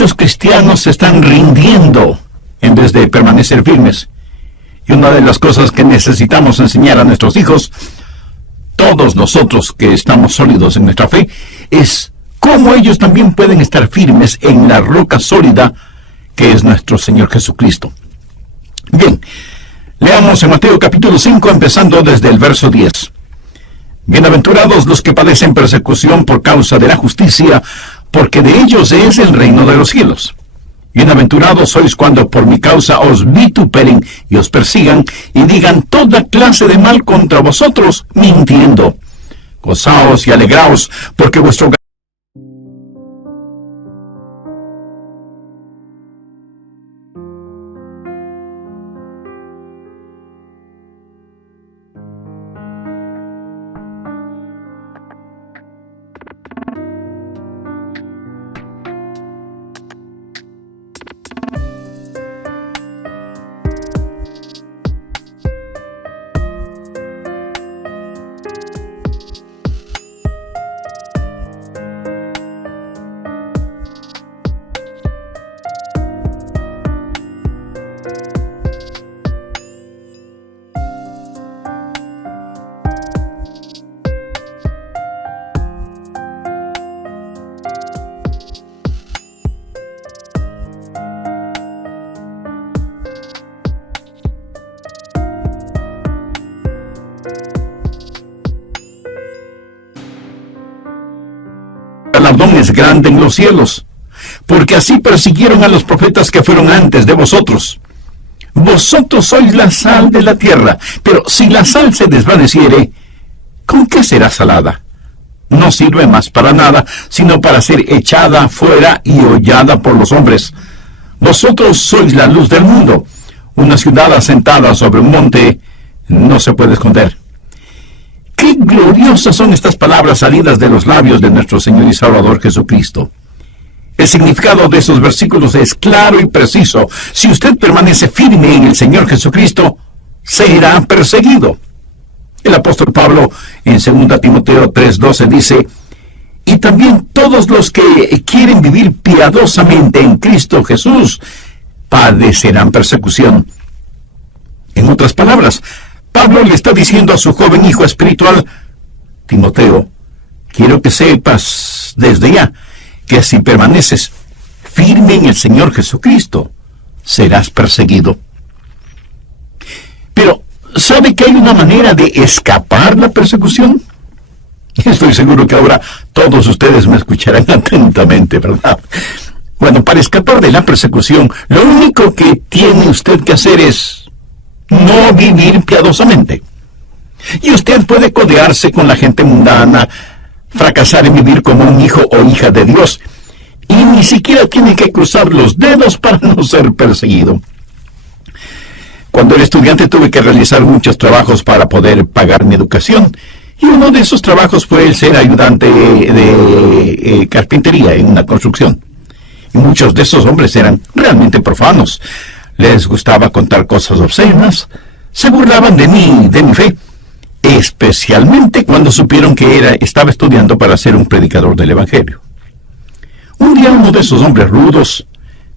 muchos cristianos se están rindiendo en vez de permanecer firmes. Y una de las cosas que necesitamos enseñar a nuestros hijos, todos nosotros que estamos sólidos en nuestra fe, es cómo ellos también pueden estar firmes en la roca sólida que es nuestro Señor Jesucristo. Bien, leamos en Mateo capítulo 5, empezando desde el verso 10. Bienaventurados los que padecen persecución por causa de la justicia, porque de ellos es el reino de los cielos. Bienaventurados sois cuando por mi causa os vituperen y os persigan, y digan toda clase de mal contra vosotros, mintiendo. Gozaos y alegraos, porque vuestro galardón es grande en los cielos, porque así persiguieron a los profetas que fueron antes de vosotros. Vosotros sois la sal de la tierra, pero si la sal se desvaneciere, ¿con qué será salada? No sirve más para nada, sino para ser echada fuera y hollada por los hombres. Vosotros sois la luz del mundo. Una ciudad asentada sobre un monte no se puede esconder. ¡Qué gloriosas son estas palabras salidas de los labios de nuestro Señor y Salvador Jesucristo! El significado de esos versículos es claro y preciso. Si usted permanece firme en el Señor Jesucristo, será perseguido. El apóstol Pablo en 2 Timoteo 3:12 dice: y también todos los que quieren vivir piadosamente en Cristo Jesús padecerán persecución. En otras palabras, Pablo le está diciendo a su joven hijo espiritual: Timoteo, quiero que sepas desde ya que si permaneces firme en el Señor Jesucristo, serás perseguido. Pero, ¿sabe que hay una manera de escapar la persecución? Estoy seguro que ahora todos ustedes me escucharán atentamente, ¿verdad? Bueno, para escapar de la persecución, lo único que tiene usted que hacer es no vivir piadosamente. Y usted puede codearse con la gente mundana, fracasar en vivir como un hijo o hija de Dios, y ni siquiera tiene que cruzar los dedos para no ser perseguido. Cuando era estudiante tuve que realizar muchos trabajos para poder pagar mi educación, y uno de esos trabajos fue el ser ayudante de carpintería en una construcción. Y muchos de esos hombres eran realmente profanos. Les gustaba contar cosas obscenas, se burlaban de mí, de mi fe, especialmente cuando supieron que estaba estudiando para ser un predicador del Evangelio. Un día uno de esos hombres rudos,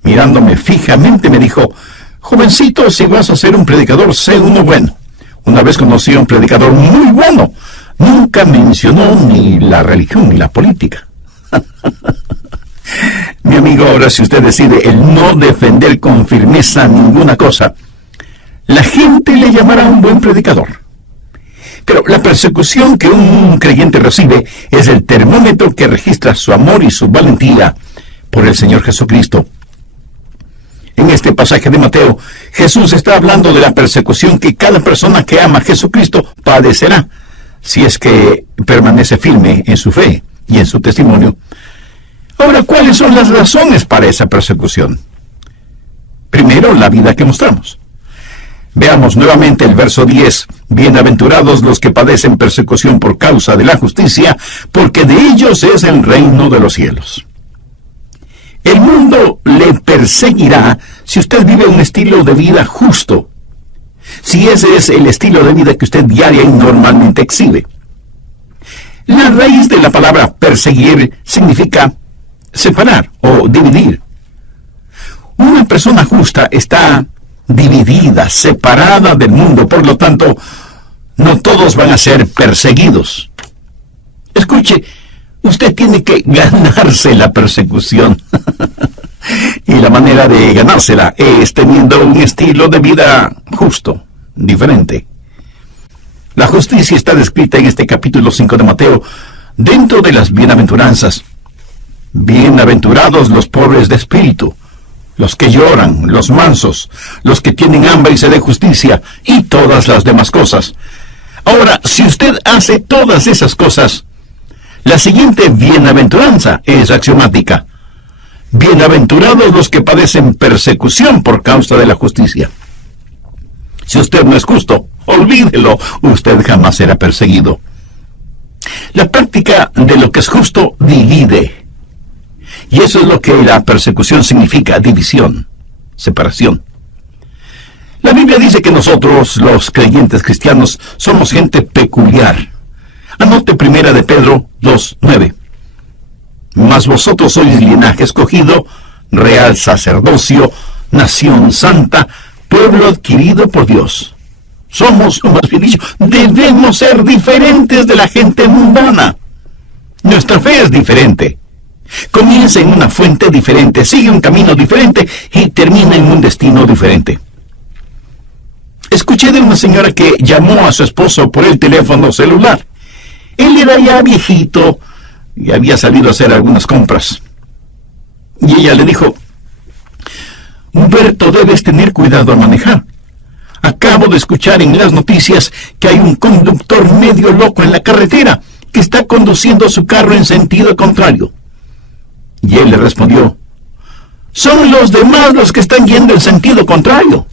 mirándome fijamente, me dijo: jovencito, si vas a ser un predicador, sé uno bueno. Una vez conocí a un predicador muy bueno, nunca mencionó ni la religión ni la política. Mi amigo, ahora si usted decide el no defender con firmeza ninguna cosa, la gente le llamará un buen predicador. Pero la persecución que un creyente recibe es el termómetro que registra su amor y su valentía por el Señor Jesucristo. En este pasaje de Mateo, Jesús está hablando de la persecución que cada persona que ama a Jesucristo padecerá, si es que permanece firme en su fe y en su testimonio. Ahora, ¿cuáles son las razones para esa persecución? Primero, la vida que mostramos. Veamos nuevamente el verso 10. Bienaventurados los que padecen persecución por causa de la justicia, porque de ellos es el reino de los cielos. El mundo le perseguirá si usted vive un estilo de vida justo, si ese es el estilo de vida que usted diaria y normalmente exhibe. La raíz de la palabra perseguir significa separar o dividir. persona justa está dividida, separada del mundo, por lo tanto, no todos van a ser perseguidos. Escuche, usted tiene que ganarse la persecución. Y la manera de ganársela es teniendo un estilo de vida justo, diferente. La justicia está descrita en este capítulo 5 de Mateo dentro de las bienaventuranzas. Bienaventurados los pobres de espíritu, los que lloran, los mansos, los que tienen hambre y sed de justicia, y todas las demás cosas. Ahora, si usted hace todas esas cosas, la siguiente bienaventuranza es axiomática. Bienaventurados los que padecen persecución por causa de la justicia. Si usted no es justo, olvídelo, usted jamás será perseguido. La práctica de lo que es justo divide. Y eso es lo que la persecución significa, división, separación. La Biblia dice que nosotros, los creyentes cristianos, somos gente peculiar. Anote 1 de Pedro 2:9. Mas vosotros sois linaje escogido, real sacerdocio, nación santa, pueblo adquirido por Dios. Somos, más bien dicho, debemos ser diferentes de la gente mundana. Nuestra fe es diferente. Comienza en una fuente diferente, sigue un camino diferente y termina en un destino diferente. Escuché de una señora que llamó a su esposo por el teléfono celular. Él era ya viejito y había salido a hacer algunas compras. Y ella le dijo: Humberto, debes tener cuidado al manejar. Acabo de escuchar en las noticias que hay un conductor medio loco en la carretera que está conduciendo su carro en sentido contrario. Y él le respondió: son los demás los que están yendo en sentido contrario.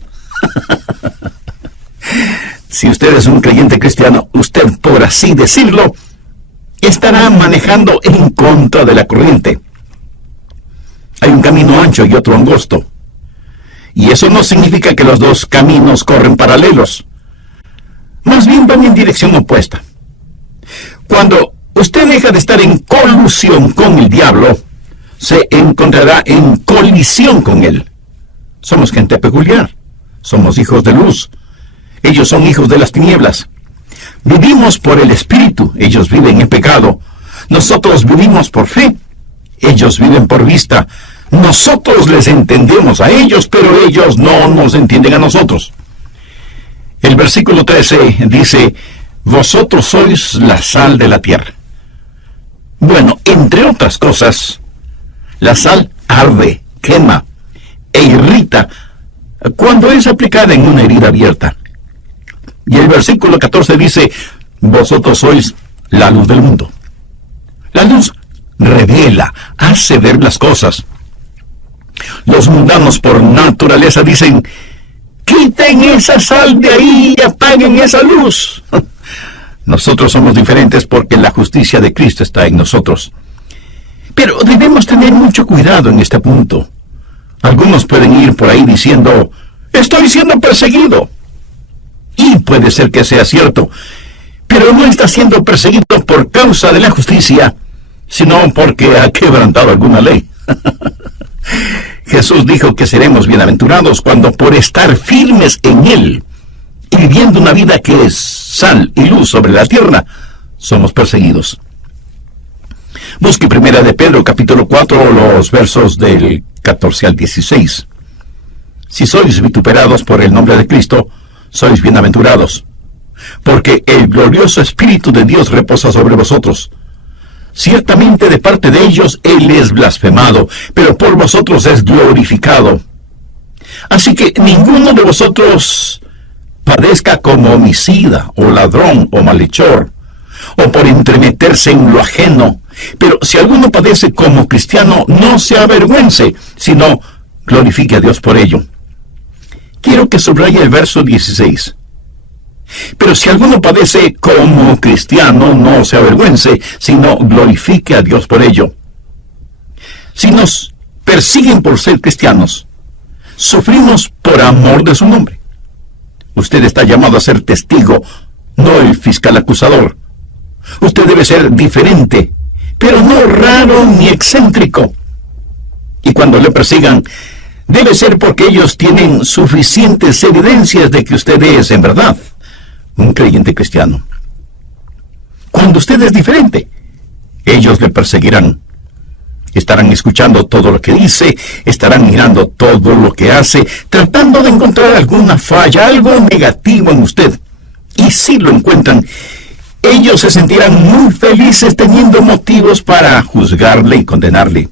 Si usted es un creyente cristiano, usted, por así decirlo, estará manejando en contra de la corriente. Hay un camino ancho y otro angosto. Y eso no significa que los dos caminos corren paralelos. Más bien van en dirección opuesta. Cuando usted deja de estar en colusión con el diablo, se encontrará en colisión con él. Somos gente peculiar. Somos hijos de luz. Ellos son hijos de las tinieblas. Vivimos por el Espíritu. Ellos viven en pecado. Nosotros vivimos por fe. Ellos viven por vista. Nosotros les entendemos a ellos, pero ellos no nos entienden a nosotros. El versículo 13 dice: vosotros sois la sal de la tierra. Bueno, entre otras cosas, la sal arde, quema e irrita cuando es aplicada en una herida abierta. Y el versículo 14 dice: vosotros sois la luz del mundo. La luz revela, hace ver las cosas. Los mundanos por naturaleza dicen: quiten esa sal de ahí y apaguen esa luz. Nosotros somos diferentes porque la justicia de Cristo está en nosotros. Pero debemos tener mucho cuidado en este punto. Algunos pueden ir por ahí diciendo: estoy siendo perseguido. Y puede ser que sea cierto, pero no está siendo perseguido por causa de la justicia, sino porque ha quebrantado alguna ley. Jesús dijo que seremos bienaventurados cuando, por estar firmes en Él y viviendo una vida que es sal y luz sobre la tierra, somos perseguidos. Busque 1 de Pedro capítulo 4, los versos del 14 al 16. Si sois vituperados por el nombre de Cristo, sois bienaventurados, porque el glorioso Espíritu de Dios reposa sobre vosotros. Ciertamente de parte de ellos Él es blasfemado, pero por vosotros es glorificado. Así que ninguno de vosotros padezca como homicida, o ladrón, o malhechor, o por entremeterse en lo ajeno. Pero si alguno padece como cristiano, no se avergüence, sino glorifique a Dios por ello. Quiero que subraye el verso 16. Pero si alguno padece como cristiano, no se avergüence, sino glorifique a Dios por ello. Si nos persiguen por ser cristianos, sufrimos por amor de su nombre. Usted está llamado a ser testigo, no el fiscal acusador. Usted debe ser diferente, pero no raro ni excéntrico. Y cuando le persigan, debe ser porque ellos tienen suficientes evidencias de que usted es, en verdad, un creyente cristiano. Cuando usted es diferente, ellos le perseguirán. Estarán escuchando todo lo que dice, estarán mirando todo lo que hace, tratando de encontrar alguna falla, algo negativo en usted. Y si lo encuentran, ellos se sentirán muy felices teniendo motivos para juzgarle y condenarle.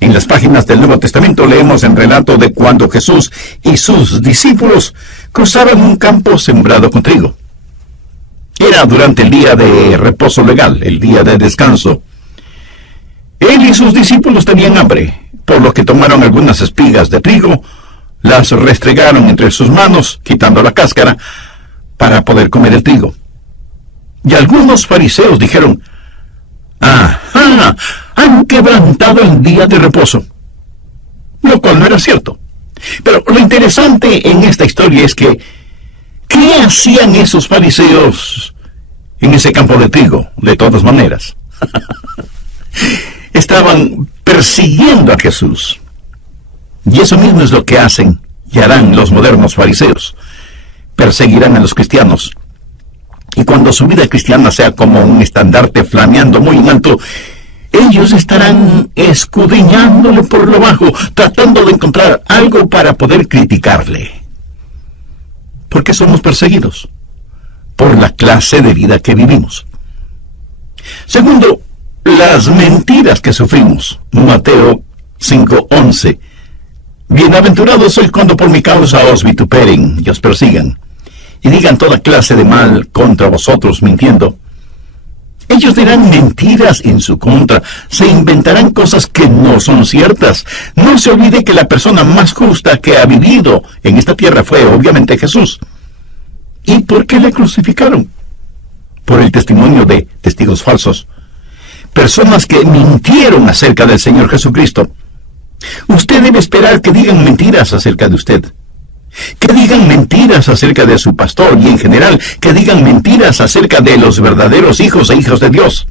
En las páginas del Nuevo Testamento leemos el relato de cuando Jesús y sus discípulos cruzaban un campo sembrado con trigo. Era durante el día de reposo legal, el día de descanso. Él y sus discípulos tenían hambre, por lo que tomaron algunas espigas de trigo, las restregaron entre sus manos, quitando la cáscara, para poder comer el trigo. Y algunos fariseos dijeron: ¡ajá! Han quebrantado el día de reposo. Lo cual no era cierto. Pero lo interesante en esta historia es que, ¿qué hacían esos fariseos en ese campo de trigo? De todas maneras, estaban persiguiendo a Jesús. Y eso mismo es lo que hacen y harán los modernos fariseos. Perseguirán a los cristianos. Y cuando su vida cristiana sea como un estandarte flameando muy en alto, ellos estarán escudriñándole por lo bajo, tratando de encontrar algo para poder criticarle. ¿Por qué somos perseguidos? Por la clase de vida que vivimos. Segundo, las mentiras que sufrimos. Mateo 5:11. Bienaventurados sois cuando por mi causa os vituperen y os persigan, y digan toda clase de mal contra vosotros mintiendo. Ellos dirán mentiras en su contra, se inventarán cosas que no son ciertas. No se olvide que la persona más justa que ha vivido en esta tierra fue obviamente Jesús. ¿Y por qué le crucificaron? Por el testimonio de testigos falsos. Personas que mintieron acerca del Señor Jesucristo. Usted debe esperar que digan mentiras acerca de usted. Que digan mentiras acerca de su pastor y en general, que digan mentiras acerca de los verdaderos hijos e hijas de Dios.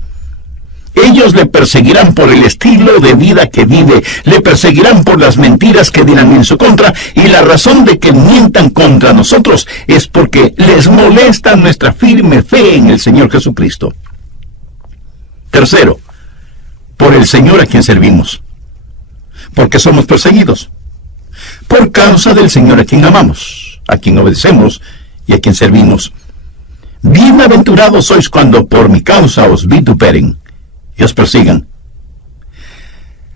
Ellos le perseguirán por el estilo de vida que vive, le perseguirán por las mentiras que dirán en su contra, y la razón de que mientan contra nosotros es porque les molesta nuestra firme fe en el Señor Jesucristo. Tercero, por el Señor a quien servimos. Porque somos perseguidos. Por causa del Señor a quien amamos, a quien obedecemos y a quien servimos. Bienaventurados sois cuando por mi causa os vituperen y os persigan.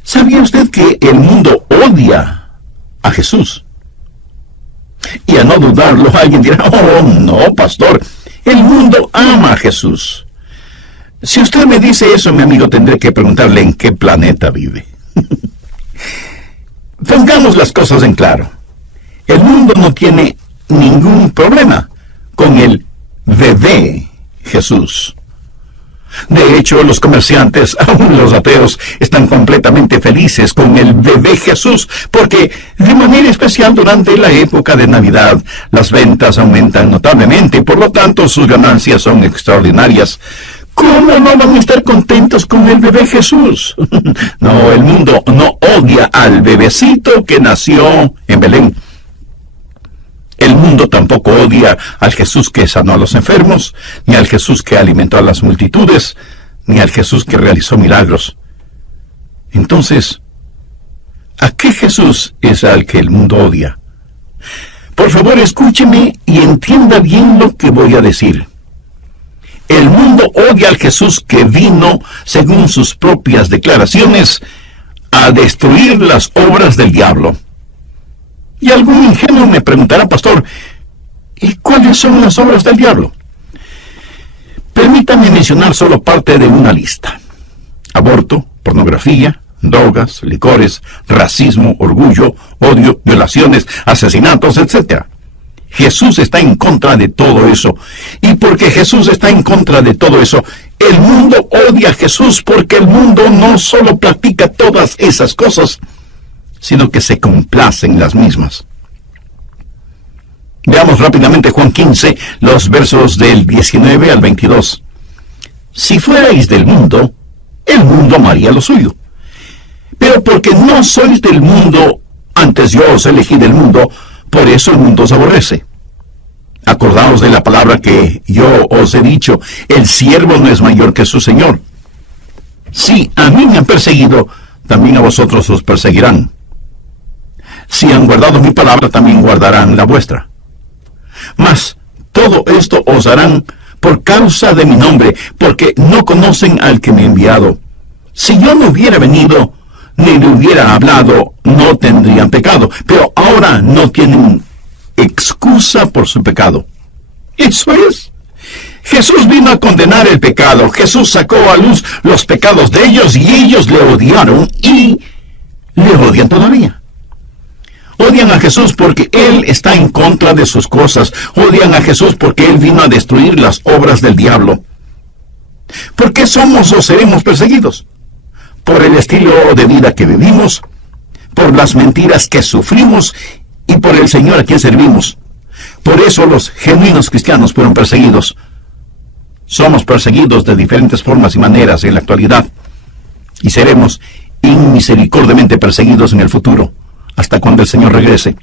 ¿Sabía usted que el mundo odia a Jesús? Y a no dudarlo, alguien dirá: oh, no, pastor, el mundo ama a Jesús. Si usted me dice eso, mi amigo, tendré que preguntarle en qué planeta vive. Pongamos las cosas en claro. El mundo no tiene ningún problema con el bebé Jesús. De hecho, los comerciantes, aún los ateos, están completamente felices con el bebé Jesús, porque de manera especial durante la época de Navidad, las ventas aumentan notablemente y por lo tanto sus ganancias son extraordinarias. ¿Cómo no van a estar contentos con el bebé Jesús? No, el mundo no odia al bebecito que nació en Belén. El mundo tampoco odia al Jesús que sanó a los enfermos, ni al Jesús que alimentó a las multitudes, ni al Jesús que realizó milagros. Entonces, ¿a qué Jesús es al que el mundo odia? Por favor, escúcheme y entienda bien lo que voy a decir. El mundo odia al Jesús que vino, según sus propias declaraciones, a destruir las obras del diablo. Y algún ingenuo me preguntará: pastor, ¿y cuáles son las obras del diablo? Permítame mencionar solo parte de una lista: aborto, pornografía, drogas, licores, racismo, orgullo, odio, violaciones, asesinatos, etc. Jesús está en contra de todo eso. Y porque Jesús está en contra de todo eso, el mundo odia a Jesús, porque el mundo no solo practica todas esas cosas, sino que se complace en las mismas. Veamos rápidamente Juan 15, los versos del 19 al 22. Si fuerais del mundo, el mundo amaría lo suyo. Pero porque no sois del mundo, Antes yo os elegí del mundo, por eso el mundo os aborrece. Acordaos de la palabra que yo os he dicho, el siervo no es mayor que su señor. Si a mí me han perseguido, también a vosotros os perseguirán. Si han guardado mi palabra, también guardarán la vuestra. Mas todo esto os harán por causa de mi nombre, porque no conocen al que me ha enviado. Si yo no hubiera venido, ni le hubiera hablado, no tendrían pecado. Pero ahora no tienen excusa por su pecado. Eso es. Jesús vino a condenar el pecado. Jesús sacó a luz los pecados de ellos y ellos le odiaron y le odian todavía. Odian a Jesús porque Él está en contra de sus cosas. Odian a Jesús porque Él vino a destruir las obras del diablo. ¿Por qué somos o seremos perseguidos? Por el estilo de vida que vivimos, por las mentiras que sufrimos y por el Señor a quien servimos. Por eso los genuinos cristianos fueron perseguidos. Somos perseguidos de diferentes formas y maneras en la actualidad y seremos inmisericordiamente perseguidos en el futuro, hasta cuando el Señor regrese.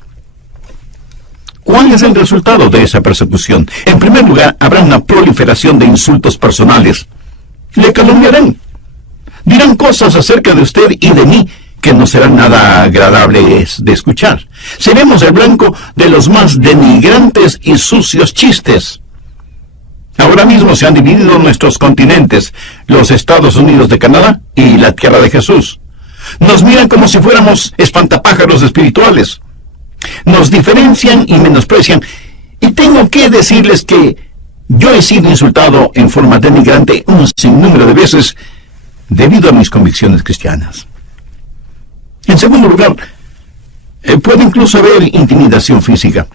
¿Cuál es el resultado de esa persecución? En primer lugar, habrá una proliferación de insultos personales. Le calumniarán. Dirán cosas acerca de usted y de mí que no serán nada agradables de escuchar. Seremos el blanco de los más denigrantes y sucios chistes. Ahora mismo se han dividido nuestros continentes, los Estados Unidos de Canadá y la tierra de Jesús. Nos miran como si fuéramos espantapájaros espirituales. Nos diferencian y menosprecian. Y tengo que decirles que yo he sido insultado en forma denigrante un sinnúmero de veces debido a mis convicciones cristianas. En segundo lugar, puede incluso haber intimidación física.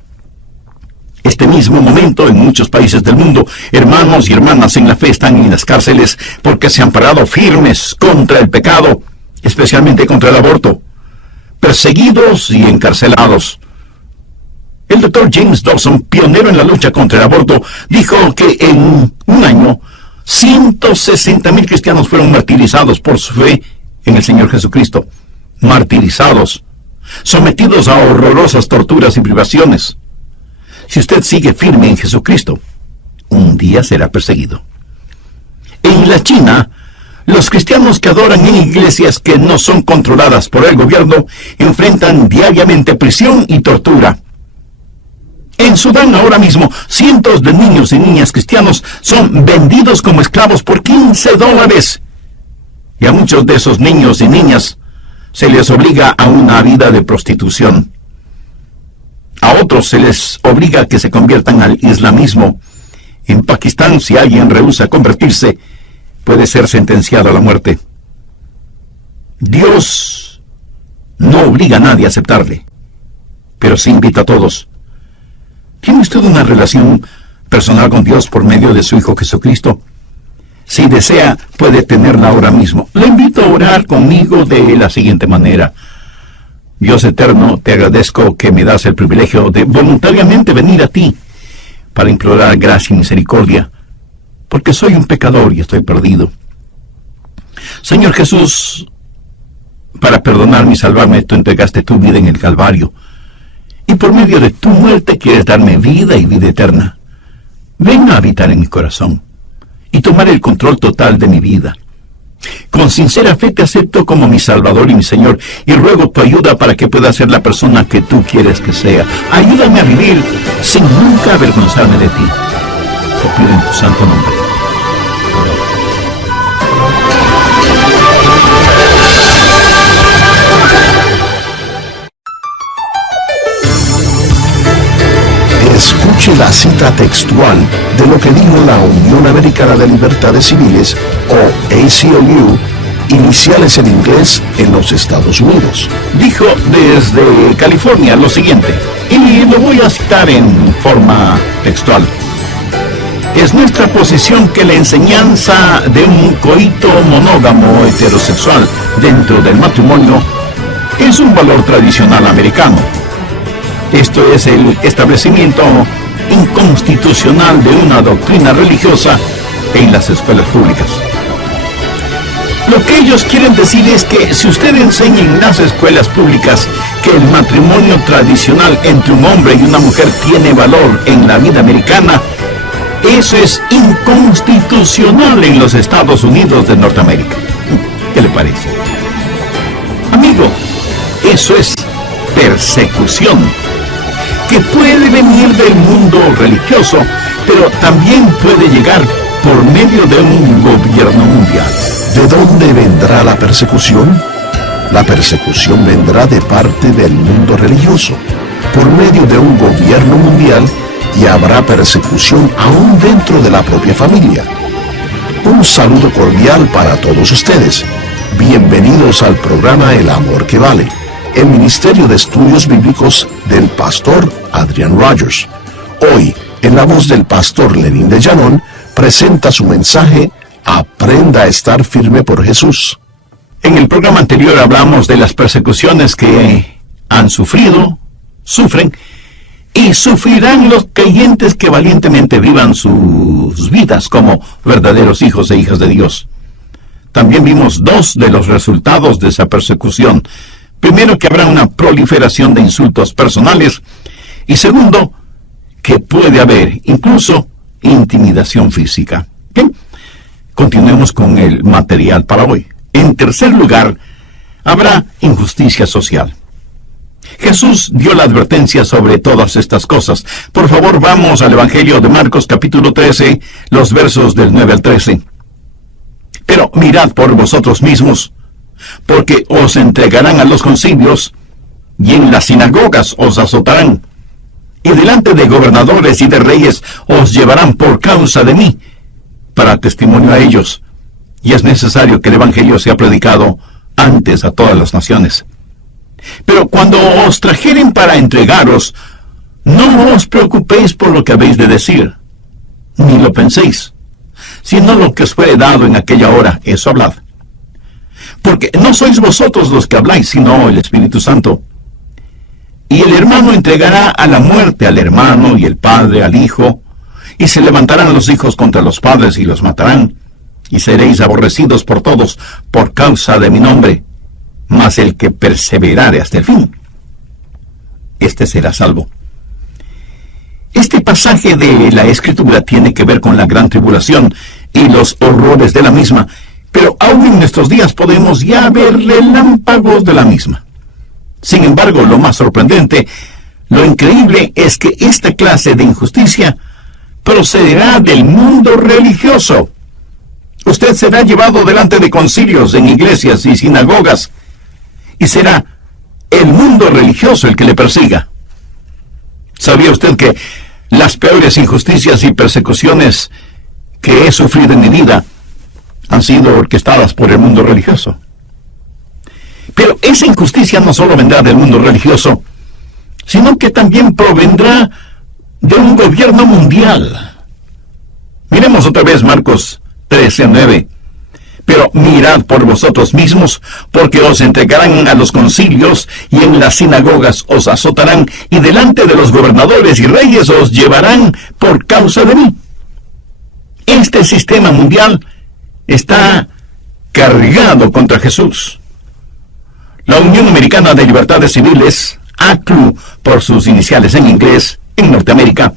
Este mismo momento, en muchos países del mundo, hermanos y hermanas en la fe están en las cárceles porque se han parado firmes contra el pecado, especialmente contra el aborto, perseguidos y encarcelados. El doctor James Dobson, pionero en la lucha contra el aborto, dijo que en un año 160,000 cristianos fueron martirizados por su fe en el Señor Jesucristo. Martirizados, sometidos a horrorosas torturas y privaciones. Si usted sigue firme en Jesucristo, un día será perseguido. En la China, los cristianos que adoran en iglesias que no son controladas por el gobierno enfrentan diariamente prisión y tortura. En Sudán ahora mismo, cientos de niños y niñas cristianos son vendidos como esclavos por $15. Y a muchos de esos niños y niñas se les obliga a una vida de prostitución. A otros se les obliga a que se conviertan al islamismo. En Pakistán, si alguien rehúsa convertirse, puede ser sentenciado a la muerte. Dios no obliga a nadie a aceptarle, pero sí invita a todos. ¿Tiene usted una relación personal con Dios por medio de su Hijo Jesucristo? Si desea, puede tenerla ahora mismo. Le invito a orar conmigo de la siguiente manera. Dios eterno, te agradezco que me das el privilegio de voluntariamente venir a ti para implorar gracia y misericordia, porque soy un pecador y estoy perdido. Señor Jesús, para perdonarme y salvarme, tú entregaste tu vida en el Calvario, y por medio de tu muerte quieres darme vida y vida eterna. Ven a habitar en mi corazón y tomar el control total de mi vida. Con sincera fe te acepto como mi Salvador y mi Señor, y ruego tu ayuda para que pueda ser la persona que tú quieres que sea. Ayúdame a vivir sin nunca avergonzarme de ti. Te pido en tu santo nombre. Escuche la cita textual de lo que dijo la Unión Americana de Libertades Civiles, o ACLU, iniciales en inglés en los Estados Unidos. Dijo desde California lo siguiente, y lo voy a citar en forma textual. Es nuestra posición que la enseñanza de un coito monógamo heterosexual dentro del matrimonio es un valor tradicional americano. Esto es el establecimiento inconstitucional de una doctrina religiosa en las escuelas públicas. Lo que ellos quieren decir es que si usted enseña en las escuelas públicas que el matrimonio tradicional entre un hombre y una mujer tiene valor en la vida americana, eso es inconstitucional en los Estados Unidos de Norteamérica. ¿Qué le parece? Amigo, eso es persecución, que puede venir del mundo religioso, pero también puede llegar por medio de un gobierno mundial. ¿De dónde vendrá la persecución? La persecución vendrá de parte del mundo religioso, por medio de un gobierno mundial, y habrá persecución aún dentro de la propia familia. Un saludo cordial para todos ustedes. Bienvenidos al programa El Amor que Vale, el Ministerio de Estudios Bíblicos del pastor Adrian Rogers. Hoy, en la voz del pastor Lenín de Llanón, presenta su mensaje: Aprenda a estar firme por Jesús. En el programa anterior hablamos de las persecuciones que han sufrido, sufren y sufrirán los creyentes que valientemente vivan sus vidas como verdaderos hijos e hijas de Dios. También vimos dos de los resultados de esa persecución. Primero, que habrá una proliferación de insultos personales, y segundo, que puede haber incluso intimidación física. Bien, continuemos con el material para hoy. En tercer lugar, habrá injusticia social. Jesús dio la advertencia sobre todas estas cosas. Por favor, vamos al Evangelio de Marcos, capítulo 13, los versos del 9 al 13. Pero mirad por vosotros mismos, porque os entregarán a los concilios, y en las sinagogas os azotarán, y delante de gobernadores y de reyes os llevarán por causa de mí, para testimonio a ellos. Y es necesario que el Evangelio sea predicado antes a todas las naciones. Pero cuando os trajeren para entregaros, no os preocupéis por lo que habéis de decir, ni lo penséis, sino lo que os fue dado en aquella hora, eso hablad. Porque no sois vosotros los que habláis, sino el Espíritu Santo. Y el hermano entregará a la muerte al hermano, y el padre al hijo, y se levantarán los hijos contra los padres y los matarán, y seréis aborrecidos por todos por causa de mi nombre. Mas el que perseverare hasta el fin, este será salvo. Este pasaje de la Escritura tiene que ver con la gran tribulación y los horrores de la misma, pero aún en nuestros días podemos ya ver relámpagos de la misma. Sin embargo, lo más sorprendente, lo increíble, es que esta clase de injusticia procederá del mundo religioso. Usted será llevado delante de concilios en iglesias y sinagogas, y será el mundo religioso el que le persiga. ¿Sabía usted que las peores injusticias y persecuciones que he sufrido en mi vida han sido orquestadas por el mundo religioso? Pero esa injusticia no solo vendrá del mundo religioso, sino que también provendrá de un gobierno mundial. Miremos otra vez Marcos 13:9. Pero mirad por vosotros mismos, porque os entregarán a los concilios, y en las sinagogas os azotarán, y delante de los gobernadores y reyes os llevarán por causa de mí. Este sistema mundial está cargado contra Jesús. La Unión Americana de Libertades Civiles, ACLU, por sus iniciales en inglés, en Norteamérica,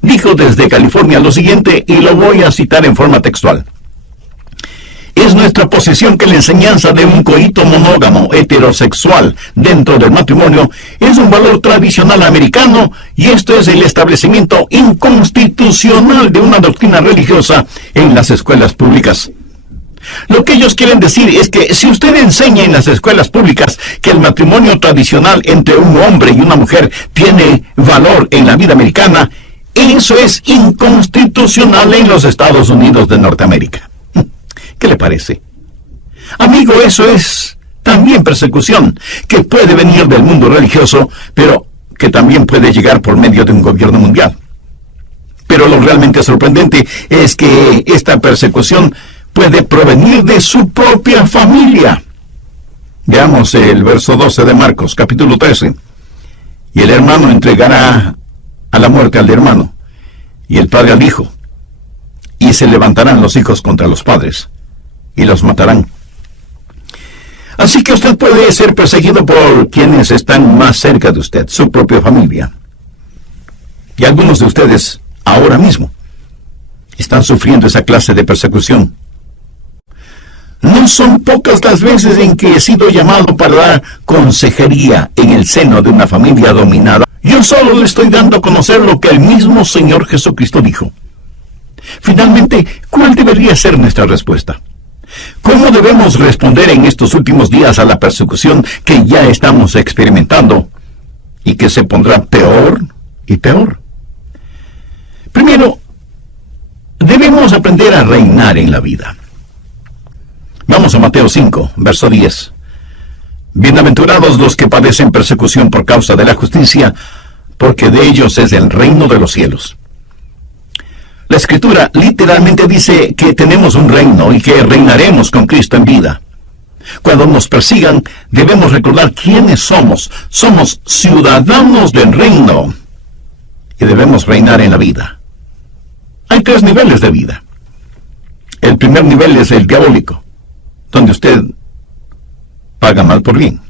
dijo desde California lo siguiente, y lo voy a citar en forma textual. Es nuestra posición que la enseñanza de un coito monógamo heterosexual dentro del matrimonio es un valor tradicional americano, y esto es el establecimiento inconstitucional de una doctrina religiosa en las escuelas públicas. Lo que ellos quieren decir es que si usted enseña en las escuelas públicas que el matrimonio tradicional entre un hombre y una mujer tiene valor en la vida americana, eso es inconstitucional en los Estados Unidos de Norteamérica. ¿Qué le parece? Amigo, eso es también persecución, que puede venir del mundo religioso, pero que también puede llegar por medio de un gobierno mundial. Pero lo realmente sorprendente es que esta persecución puede provenir de su propia familia. Veamos el verso 12 de Marcos, capítulo 13. Y el hermano entregará a la muerte al hermano, y el padre al hijo, y se levantarán los hijos contra los padres, y los matarán. Así que usted puede ser perseguido por quienes están más cerca de usted, su propia familia. Y algunos de ustedes, ahora mismo, están sufriendo esa clase de persecución. No son pocas las veces en que he sido llamado para dar consejería en el seno de una familia dominada. Yo solo le estoy dando a conocer lo que el mismo Señor Jesucristo dijo. Finalmente, ¿cuál debería ser nuestra respuesta? ¿Cómo debemos responder en estos últimos días a la persecución que ya estamos experimentando y que se pondrá peor y peor? Primero, debemos aprender a reinar en la vida. Vamos a Mateo 5, verso 10. Bienaventurados los que padecen persecución por causa de la justicia, porque de ellos es el reino de los cielos. La Escritura literalmente dice que tenemos un reino y que reinaremos con Cristo en vida. Cuando nos persigan, debemos recordar quiénes somos. Somos ciudadanos del reino y debemos reinar en la vida. Hay 3 niveles de vida. El primer nivel es el diabólico, donde usted paga mal por bien.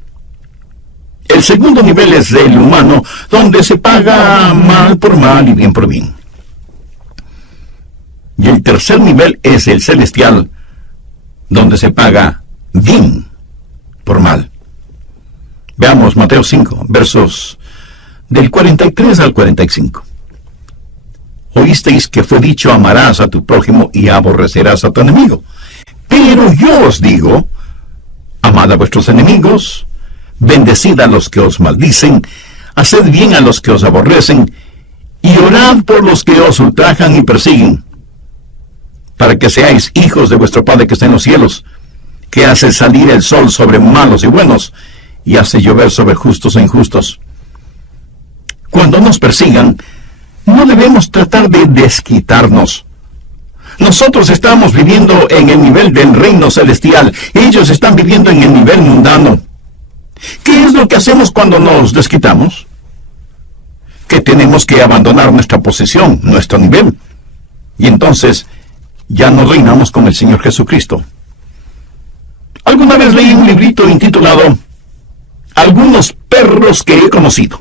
El segundo nivel es el humano, donde se paga mal por mal y bien por bien. Y el tercer nivel es el celestial, donde se paga bien por mal. Veamos Mateo 5, versos del 43 al 45. Oísteis que fue dicho: amarás a tu prójimo y aborrecerás a tu enemigo. Pero yo os digo, amad a vuestros enemigos, bendecid a los que os maldicen, haced bien a los que os aborrecen, y orad por los que os ultrajan y persiguen, para que seáis hijos de vuestro Padre que está en los cielos, que hace salir el sol sobre malos y buenos, y hace llover sobre justos e injustos. Cuando nos persigan, no debemos tratar de desquitarnos. Nosotros estamos viviendo en el nivel del reino celestial. Ellos están viviendo en el nivel mundano. ¿Qué es lo que hacemos cuando nos desquitamos? Que tenemos que abandonar nuestra posición, nuestro nivel. Y entonces ya no reinamos con el Señor Jesucristo. Alguna vez leí un librito intitulado Algunos perros que he conocido.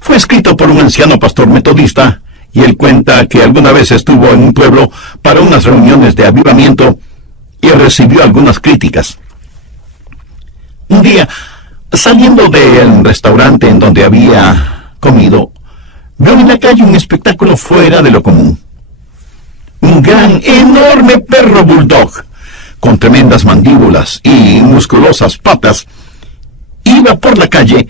Fue escrito por un anciano pastor metodista, y él cuenta que alguna vez estuvo en un pueblo para unas reuniones de avivamiento y recibió algunas críticas. Un día, saliendo del restaurante en donde había comido, vio en la calle un espectáculo fuera de lo común. Un gran, enorme perro bulldog, con tremendas mandíbulas y musculosas patas, iba por la calle,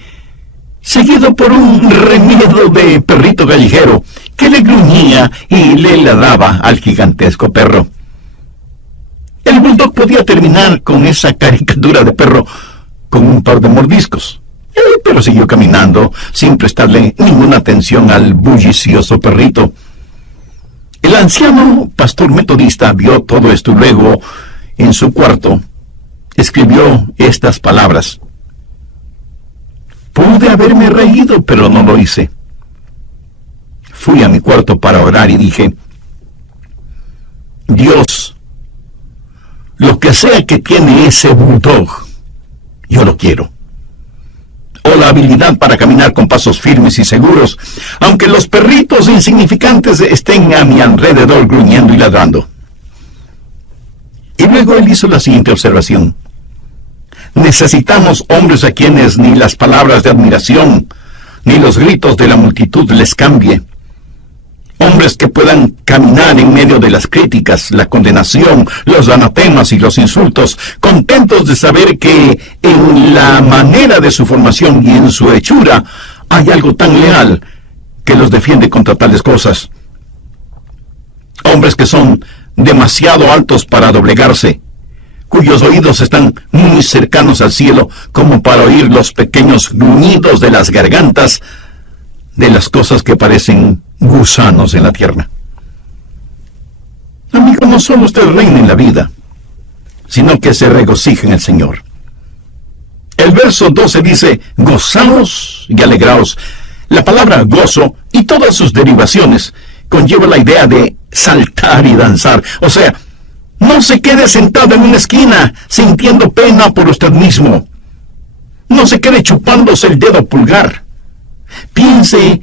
seguido por un remedo de perrito callejero que le gruñía y le ladraba al gigantesco perro. El bulldog podía terminar con esa caricatura de perro con un par de mordiscos, pero siguió caminando sin prestarle ninguna atención al bullicioso perrito. El anciano pastor metodista vio todo esto y luego, en su cuarto, escribió estas palabras: pude haberme reído, pero no lo hice. Fui a mi cuarto para orar y dije: Dios, lo que sea que tiene ese bulldog, yo lo quiero. O la habilidad para caminar con pasos firmes y seguros, aunque los perritos insignificantes estén a mi alrededor gruñendo y ladrando. Y luego él hizo la siguiente observación: necesitamos hombres a quienes ni las palabras de admiración, ni los gritos de la multitud les cambie. Hombres que puedan caminar en medio de las críticas, la condenación, los anatemas y los insultos, contentos de saber que en la manera de su formación y en su hechura hay algo tan leal que los defiende contra tales cosas. Hombres que son demasiado altos para doblegarse, cuyos oídos están muy cercanos al cielo como para oír los pequeños gruñidos de las gargantas de las cosas que parecen gusanos en la tierra. Amigo, no solo usted reina en la vida, sino que se regocija en el Señor. El verso 12 dice: gozaos y alegraos. La palabra gozo y todas sus derivaciones conlleva la idea de saltar y danzar. O sea, No se quede sentado en una esquina sintiendo pena por usted mismo. No se quede chupándose el dedo pulgar. Piense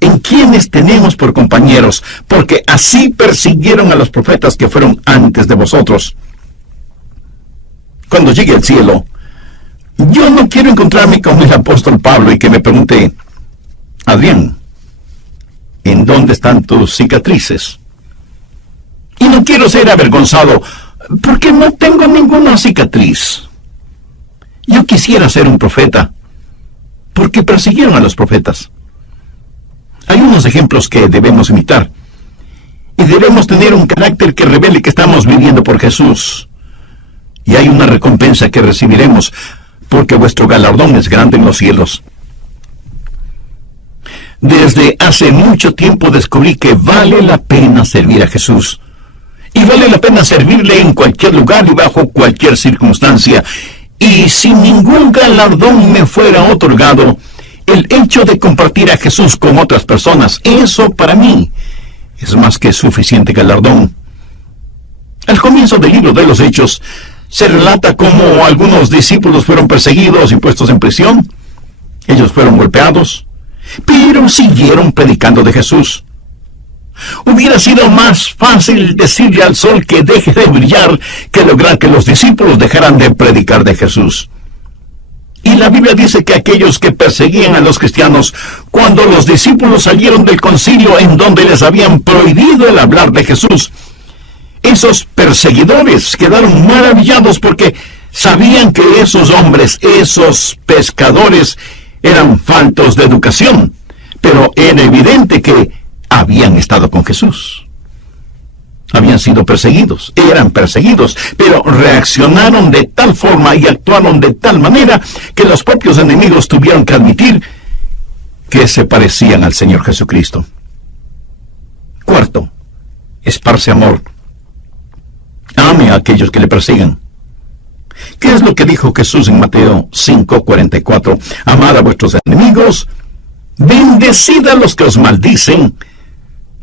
en quienes tenemos por compañeros, porque así persiguieron a los profetas que fueron antes de vosotros. Cuando llegue al cielo, yo no quiero encontrarme con el apóstol Pablo y que me pregunte: Adrián, ¿en dónde están tus cicatrices? Y no quiero ser avergonzado, porque no tengo ninguna cicatriz. Yo quisiera ser un profeta, porque persiguieron a los profetas. Hay unos ejemplos que debemos imitar, y debemos tener un carácter que revele que estamos viviendo por Jesús. Y hay una recompensa que recibiremos, porque vuestro galardón es grande en los cielos. Desde hace mucho tiempo descubrí que vale la pena servir a Jesús. Y vale la pena servirle en cualquier lugar y bajo cualquier circunstancia. Y si ningún galardón me fuera otorgado, el hecho de compartir a Jesús con otras personas, eso para mí es más que suficiente galardón. Al comienzo del libro de los Hechos, se relata cómo algunos discípulos fueron perseguidos y puestos en prisión. Ellos fueron golpeados, pero siguieron predicando de Jesús. Hubiera sido más fácil decirle al sol que deje de brillar que lograr que los discípulos dejaran de predicar de Jesús. Y la Biblia dice que aquellos que perseguían a los cristianos, cuando los discípulos salieron del concilio en donde les habían prohibido el hablar de Jesús, esos perseguidores quedaron maravillados porque sabían que esos hombres, esos pescadores, eran faltos de educación, pero era evidente que habían estado con Jesús. Habían sido perseguidos, eran perseguidos, pero reaccionaron de tal forma y actuaron de tal manera que los propios enemigos tuvieron que admitir que se parecían al Señor Jesucristo. Cuarto, esparce amor. Ame a aquellos que le persigan. ¿Qué es lo que dijo Jesús en Mateo 5:44? Amad a vuestros enemigos, bendecid a los que os maldicen,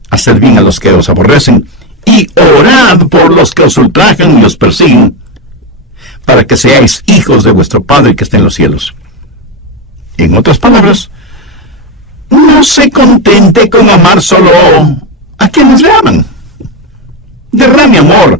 haced bien a los que os aborrecen, y orad por los que os ultrajan y os persiguen, para que seáis hijos de vuestro Padre que está en los cielos. En otras palabras, no se contente con amar solo a quienes le aman. Derrame amor.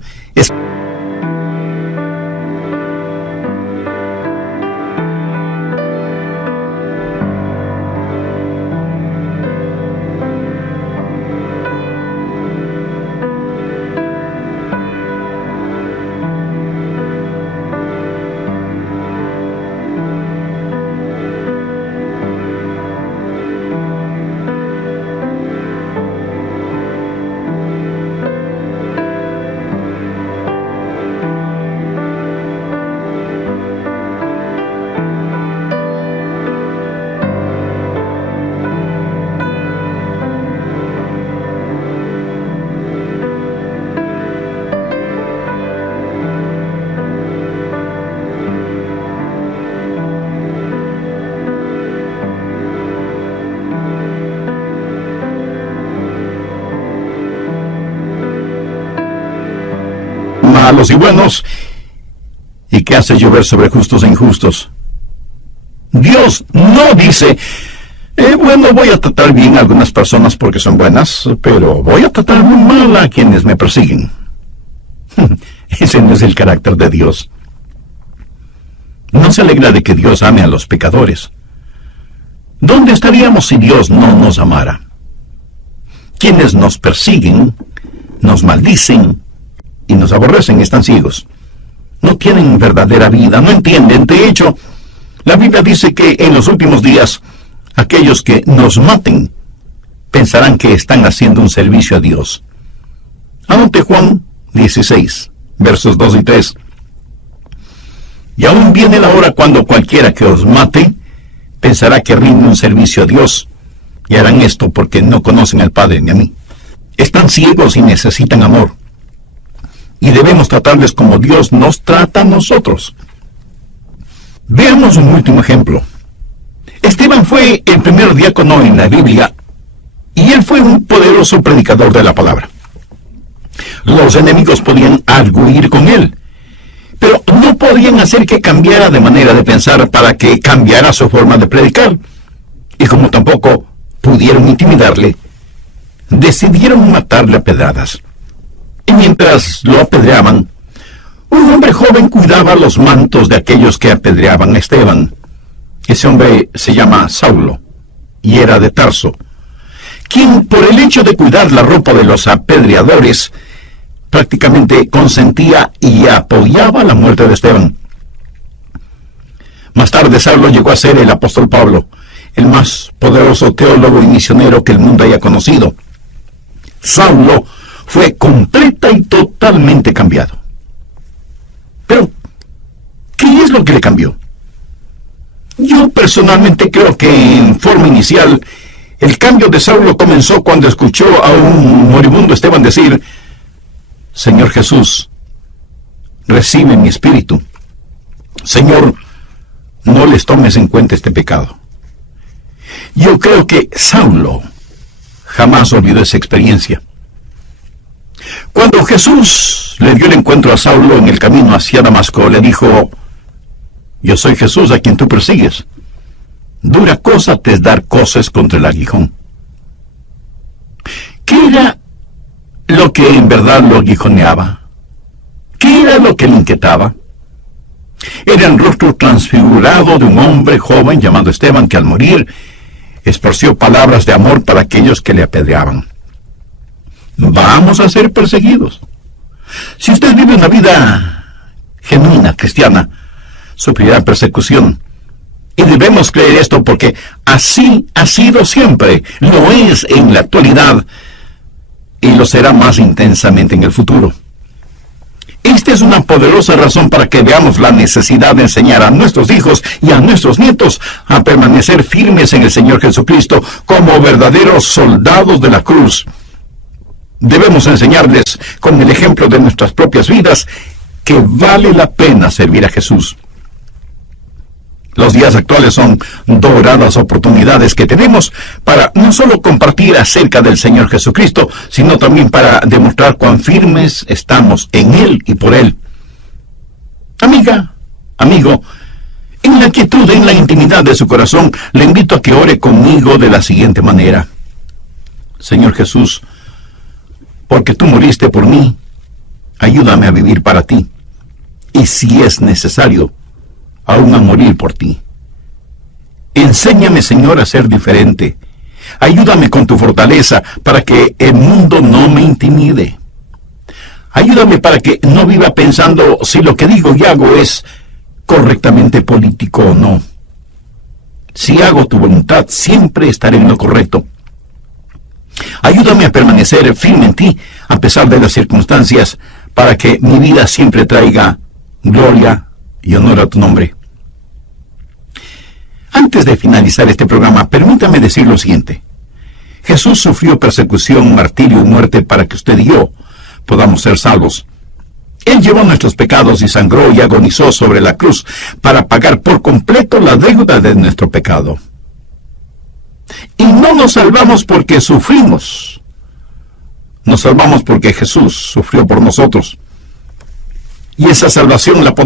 Malos y buenos, y que hace llover sobre justos e injustos. Dios no dice, bueno, voy a tratar bien a algunas personas porque son buenas, pero voy a tratar muy mal a quienes me persiguen. Ese no es el carácter de Dios. No se alegra de que Dios ame a los pecadores. ¿Dónde estaríamos si Dios no nos amara? Quienes nos persiguen, nos maldicen y nos aborrecen están ciegos. No tienen verdadera vida, no entienden. De hecho, la Biblia dice que en los últimos días, aquellos que nos maten pensarán que están haciendo un servicio a Dios. Anote Juan 16, versos 2 y 3. Y aún viene la hora cuando cualquiera que os mate pensará que rinde un servicio a Dios, y harán esto porque no conocen al Padre ni a mí. Están ciegos y necesitan amor, y debemos tratarles como Dios nos trata a nosotros. Veamos un último ejemplo. Esteban fue el primer diácono en la Biblia, y él fue un poderoso predicador de la palabra. Los enemigos podían arguir con él, pero no podían hacer que cambiara de manera de pensar para que cambiara su forma de predicar. Y como tampoco pudieron intimidarle, decidieron matarle a pedradas. Y mientras lo apedreaban, un hombre joven cuidaba los mantos de aquellos que apedreaban a Esteban. Ese hombre se llama Saulo y era de Tarso, quien por el hecho de cuidar la ropa de los apedreadores prácticamente consentía y apoyaba la muerte de Esteban. Más tarde Saulo llegó a ser el apóstol Pablo, el más poderoso teólogo y misionero que el mundo haya conocido. Saulo fue completa y totalmente cambiado. Pero, ¿qué es lo que le cambió? Yo personalmente creo que en forma inicial, el cambio de Saulo comenzó cuando escuchó a un moribundo Esteban decir: Señor Jesús, recibe mi espíritu. Señor, no les tomes en cuenta este pecado. Yo creo que Saulo jamás olvidó esa experiencia. Cuando Jesús le dio el encuentro a Saulo en el camino hacia Damasco, le dijo: yo soy Jesús a quien tú persigues. Dura cosa te es dar cosas contra el aguijón. ¿Qué era lo que en verdad lo aguijoneaba? ¿Qué era lo que le inquietaba? Era el rostro transfigurado de un hombre joven llamado Esteban, que al morir esparció palabras de amor para aquellos que le apedreaban. Vamos a ser perseguidos. Si usted vive una vida genuina, cristiana, sufrirá persecución. Y debemos creer esto porque así ha sido siempre, lo es en la actualidad y lo será más intensamente en el futuro. Esta es una poderosa razón para que veamos la necesidad de enseñar a nuestros hijos y a nuestros nietos a permanecer firmes en el Señor Jesucristo como verdaderos soldados de la cruz. Debemos enseñarles con el ejemplo de nuestras propias vidas que vale la pena servir a Jesús. Los días actuales son doradas oportunidades que tenemos para no solo compartir acerca del Señor Jesucristo, sino también para demostrar cuán firmes estamos en Él y por Él. Amiga, amigo, en la quietud, en la intimidad de su corazón, le invito a que ore conmigo de la siguiente manera: Señor Jesús, porque tú moriste por mí, ayúdame a vivir para ti, y si es necesario, aún a morir por ti. Enséñame, Señor, a ser diferente. Ayúdame con tu fortaleza para que el mundo no me intimide. Ayúdame para que no viva pensando si lo que digo y hago es correctamente político o no. Si hago tu voluntad, siempre estaré en lo correcto. Ayúdame a permanecer firme en ti, a pesar de las circunstancias, para que mi vida siempre traiga gloria y honor a tu nombre. Antes de finalizar este programa, permítame decir lo siguiente. Jesús sufrió persecución, martirio y muerte para que usted y yo podamos ser salvos. Él llevó nuestros pecados y sangró y agonizó sobre la cruz para pagar por completo la deuda de nuestro pecado. Y no nos salvamos porque sufrimos. Nos salvamos porque Jesús sufrió por nosotros. Y esa salvación la podemos